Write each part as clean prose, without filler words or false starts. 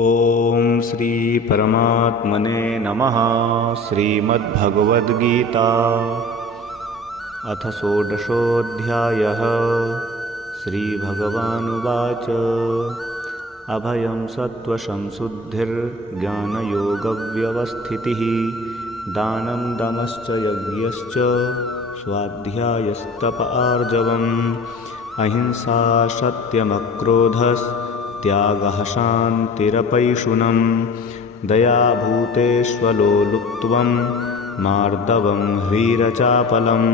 ॐ श्री परमात्मने नमः। श्रीमद्भगवद्गीता अथ षोडशोऽध्यायः। श्रीभगवानुवाच अभयं सत्त्वसंशुद्धिर्ज्ञानयोगव्यवस्थितिः दानं दमश्च यज्ञश्च स्वाध्यायस्तप आर्जवम् अहिंसा सत्यमक्रोधस्त्यागः शान्तिरपैशुनं दयाभूतेष्वलोलुप्त्वं मार्दवं ह्रीरचापलं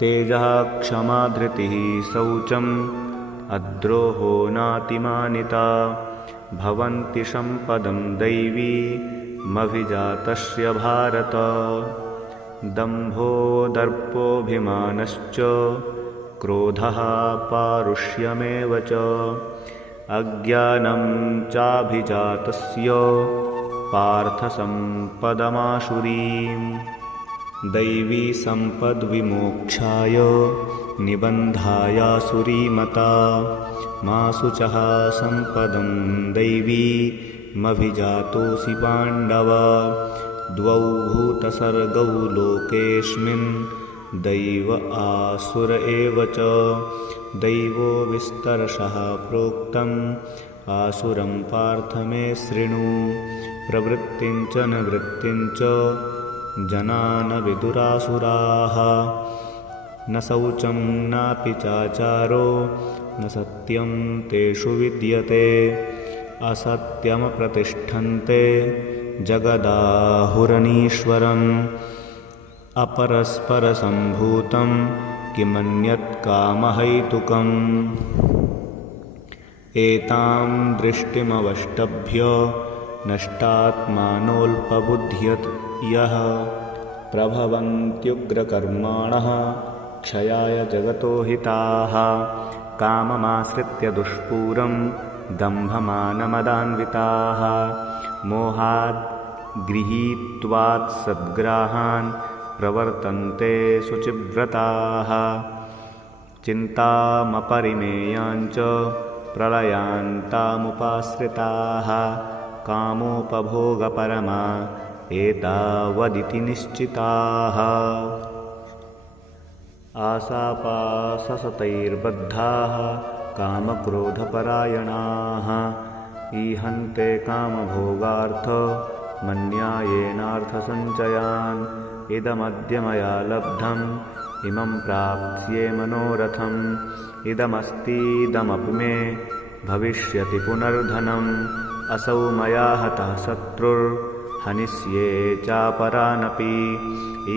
तेजः क्षमा धृतिः शौचम् अद्रोहो नातिमानिता भवन्ति सम्पदं दैवीमभिजातस्य भारत दम्भो दर्पोऽभिमानश्च क्रोधः पारुष्यमेव च अज्ञानं चाभिजातस्य पार्थसम्पदमासुरीं दैवी सम्पद्विमोक्षाय निबन्धायासुरीमता मा शुचः सम्पदं दैवीमभिजातोऽसि पाण्डव द्वौ भूतसर्गौ लोकेऽस्मिन् दैव आसुर एव च दैवो विस्तरशः प्रोक्तम् आसुरं पार्थ मे शृणु प्रवृत्तिं च निवृत्तिं च जना न विदुरासुराः न शौचं नापि चाचारो न सत्यं तेषु विद्यते असत्यमप्रतिष्ठन्ते जगदाहुरनीश्वरम् अपरस्परसम्भूतं किमन्यत् कामहैतुकम् एतां दृष्टिमवष्टभ्य नष्टात्मानोऽल्पबुद्ध्यत यः प्रभवन्त्युग्रकर्माणः क्षयाय जगतो हिताः काममाश्रित्य दुष्पूरं दम्भमानमदान्विताः मोहात् गृहीत्वात् सद्ग्राहान् प्रवर्तन्ते शुचिव्रताः चिन्तामपरिमेयाञ्च प्रलयान्तामुपाश्रिताः कामोपभोगपरमा एतावदिति निश्चिताः आशापाशशतैर्बद्धाः कामक्रोधपरायणाः ईहन्ते कामभोगार्थ मन्यायेनार्थसञ्चयान् इदमद्य मया लब्धम् इमं प्राप्स्ये मनोरथम् इदमस्तीदमपि मे भविष्यति पुनर्धनम् असौ मया हतः शत्रुर्हनिष्ये चापरानपि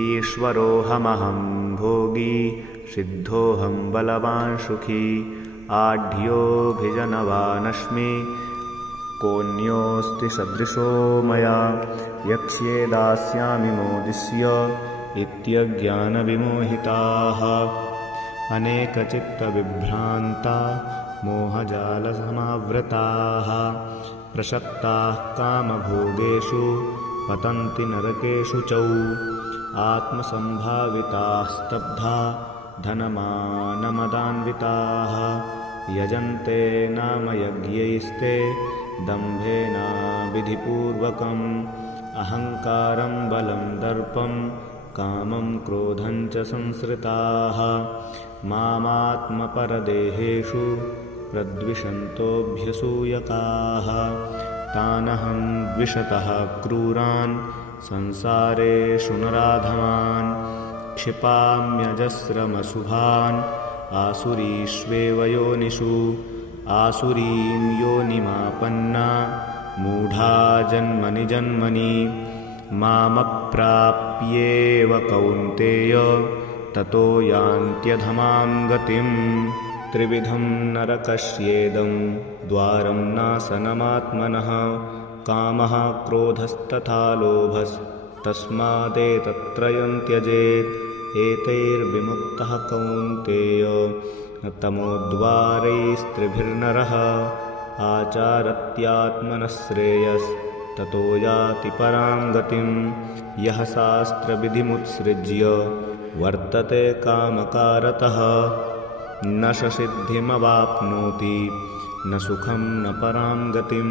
ईश्वरोऽहमहं भोगी सिद्धोऽहं बलवान् सुखी आढ्योऽभिजनवानस्मि कोऽन्योऽस्ति सदृशो मया यक्ष्ये दास्यामि मोदिष्य इत्यज्ञानविमोहिताः अनेकचित्तविभ्रान्ता मोहजालसमावृताः प्रसक्ताः कामभोगेषु पतन्ति नरकेषु च आत्मसम्भाविताः स्तब्धा धनमानमदान्विताः यजन्ते नाम यज्ञैस्ते दम्भेन विधिपूर्वकम् अहङ्कारं बलं दर्पं कामं क्रोधं च संश्रिताः मामात्मपरदेहेषु प्रद्विषन्तोऽभ्यसूयकाः तानहं द्विषतः क्रूरान् संसारेषु नराधमान् क्षिपाम्यजस्रमशुभान् आसुरीष्वेव योनिषु आसुरीं योनिमापन्ना मूढा जन्मनि जन्मनि मामप्राप्येव कौन्तेय ततो यान्त्यधमां गतिम् त्रिविधं नरकस्येदं द्वारं नाशनमात्मनः कामः क्रोधस्तथा लोभस्तस्मादेतत्त्रयं त्यजेत् एतैर्विमुक्तः कौन्तेय तमोद्वारैस्त्रिभिर्नरः आचारत्यात्मनः श्रेयस्ततो याति परां गतिं यः शास्त्रविधिमुत्सृज्य वर्तते कामकारतः न स सिद्धिमवाप्नोति न सुखं न परां गतिं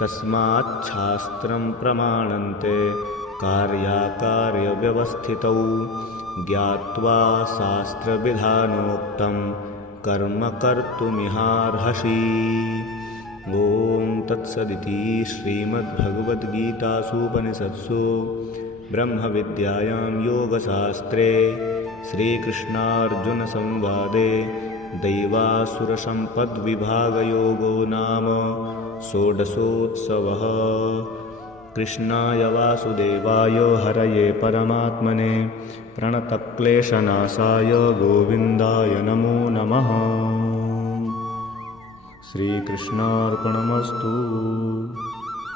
तस्माच्छास्त्रं प्रमाणन्ते कार्याकार्यव्यवस्थितौ ज्ञात्वा शास्त्रविधानोक्तं कर्म कर्तुमिहार्हसि। ॐ तत्सदिति श्रीमद्भगवद्गीतासूपनिषत्सु ब्रह्मविद्यायां योगशास्त्रे श्रीकृष्णार्जुनसंवादे दैवासुरसम्पद्विभागयोगो नाम षोडशोत्सवः। कृष्णाय वासुदेवाय हरये परमात्मने प्रणतक्लेशनाशाय गोविन्दाय नमो नमः। श्रीकृष्णार्पणमस्तु।